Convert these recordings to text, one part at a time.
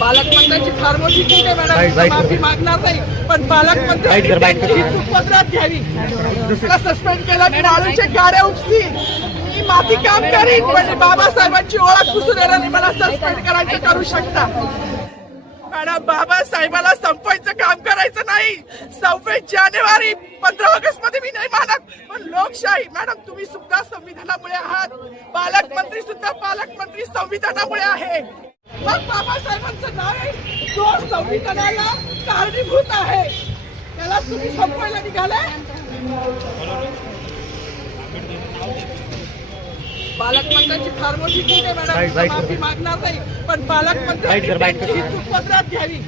पालकमंत्र्यांची फार मोठी चूक आहे मॅडम, माफी मागणार नाही, पण पालकमंत्र्यांनी चूक पदरात घ्यावी. त्याला सस्पेंड केलं की वाळूचे गाड्या उपसतील, मी माफी काम करीन, पण बाबासाहेबांची ओळख पुसून येणार नाही. मला सस्पेंड करायचं करू शकता मॅडम. बाबासाहेबाला संपवायचं काम करायचं नाही. 26 जानेवारी 15 ऑगस्ट मध्ये मी नाही मानत, पण लोकशाही मॅडम तुम्ही सुद्धा संविधानामुळे आहात. पालकमंत्री सुद्धा पालकमंत्री संविधानामुळे आहे. मग बाबासाहेबांचं नाव आहे जो संविधानाला कारणीभूत आहे, त्याला तुम्ही संपवायला निघाले. पालकमंत्र्यांची फार मोठी चूक आहे मॅडम, माफी मागणार नाही, पण पालकमंत्र्यांनी चूक पदरात घ्यावी.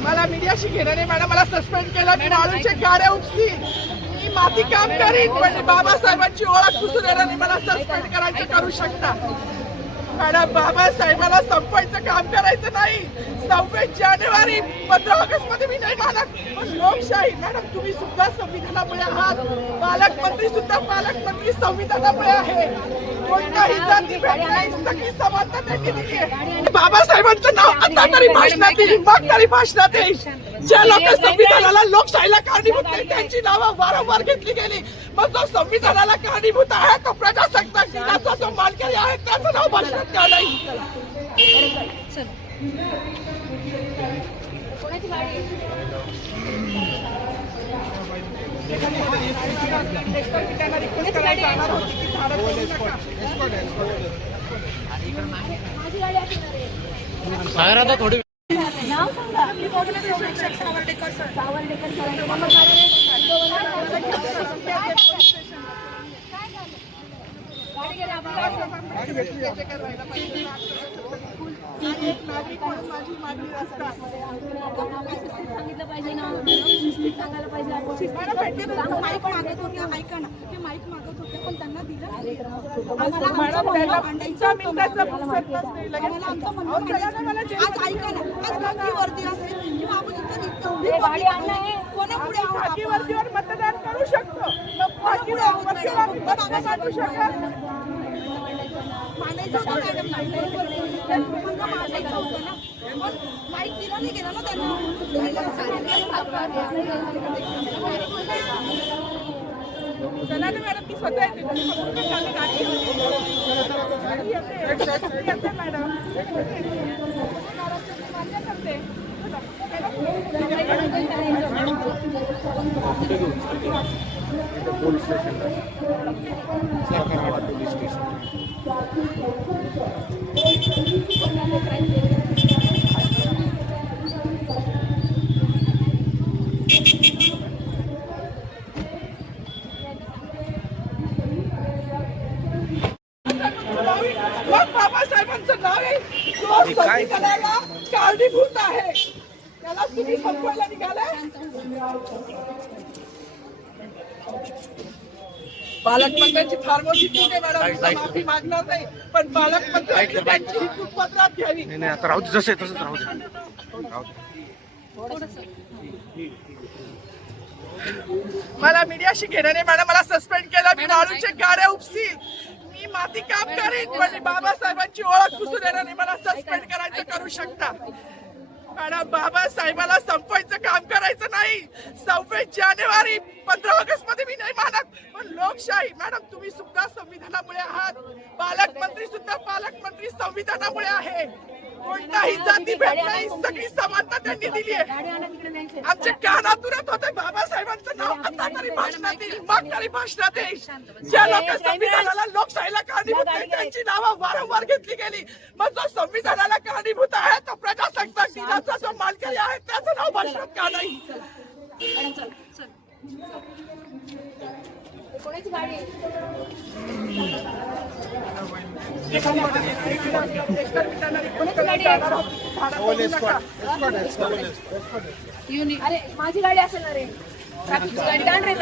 मला मीडियाशी घेणं नाही मॅडम, मला सस्पेंड केलं की वाळूचे गाड्या उपसतील, मी माफी काम करीन, पण बाबासाहेबांची ओळख पुसून येणार नाही. मला सस्पेंड करायचं करू शकता मॅडम. बाबासाहेबाला संपवायचं काम करायचं नाही. 26 जानेवारी 15 ऑगस्ट मध्ये मी नाही मानत, पण लोकशाही मॅडम तुम्ही सुद्धा संविधानामुळे आहात. पालकमंत्री सुद्धा पालकमंत्री संविधानामुळे आहे. कोणताही जाती भेद नाही, सगळी समानता त्यांनी दिली आहे. बाबासाहेबांचं नाव आता तरी भाषणात येईल, मग तरी भाषणात येईल. ज्या लोक संविधानाला लोकशाहीला कारणीभूत नाही त्यांची नावं वारंवार घेतली गेली, मग जो संविधानाला कारणीभूत आहे तो प्रजासत्ताक दिनाचा जो मानकरी आहे त्याचं नाव भाषणात का नाही. सागरादा थोडी नाव सांगा. सावर्डेकर सर. सावर्डेकर नागरिक म्हणून माझी मागणी असतात. सांगितलं पाहिजे ना, सांगायला पाहिजे. माईक मागत होते, ऐका ना, ते माईक मागत होते पण त्यांना दिलं. आज ऐका ना, आज खाकीवर्दी असेल किंवा आपण कोणापुढे खाकीवर्दीवर मतदान करू शकतो, मानू शकत मानायचं होतं मॅडम, मानायचं होतं ना, पण माईक दिला नाही गेला ना त्यांना. चला ना मॅडम, मी स्वतः येते madam. Police station police station बाबासाहेबांचं नाव आहे जो संविधानाला कारणीभूत आहे, त्याला तुम्ही संपवायला निघाले. पालकमंत्र्यांची फार मोठी चूक आहे मॅडम, माफी मागणार नाही, पण पालकमंत्र्यांची चूक पदरात घ्यावी. नाही आता राहू दे, जसं तसंच राहू दे. मला मीडियाशी घेणं नाही मॅडम, मला सस्पेंड केलं की वाळूचे गाड्या उपसतील, मी माती काम करीन, पण बाबासाहेबांची ओळख पुसून येणार नाही. मला सस्पेंड करायचं करू शकता मॅडम. बाबासाहेबाला संपवायचं काम करायचं नाही. 26 जानेवारी 15 ऑगस्ट मध्ये मी नाही मानत, पण लोकशाही मॅडम तुम्ही सुद्धा संविधानामुळे आहात. पालकमंत्री सुद्धा पालकमंत्री संविधानामुळे आहे. कोणताही जाती भेद नाही, सगळी समानता त्यांनी दिली आहे. आमच्या कानातुरात होते बाबासाहेबांचं नाव आता तरी भाषणात येईल, मग तरी भाषणात येईल. ज्या लोक संविधानाला लोकशाहीला कारणीभूत नाही त्यांची नावं वारंवार घेतली गेली, मग जो संविधानाला कारणीभूत आहे तो प्रजासत्ताक दिनाचा जो मानकरी आहे त्याचं नाव भाषणात का नाही. कोणाची गाडी अरे माझी गाडी असेल ना रे, ट्रॅफिकची गाडी काढ रे.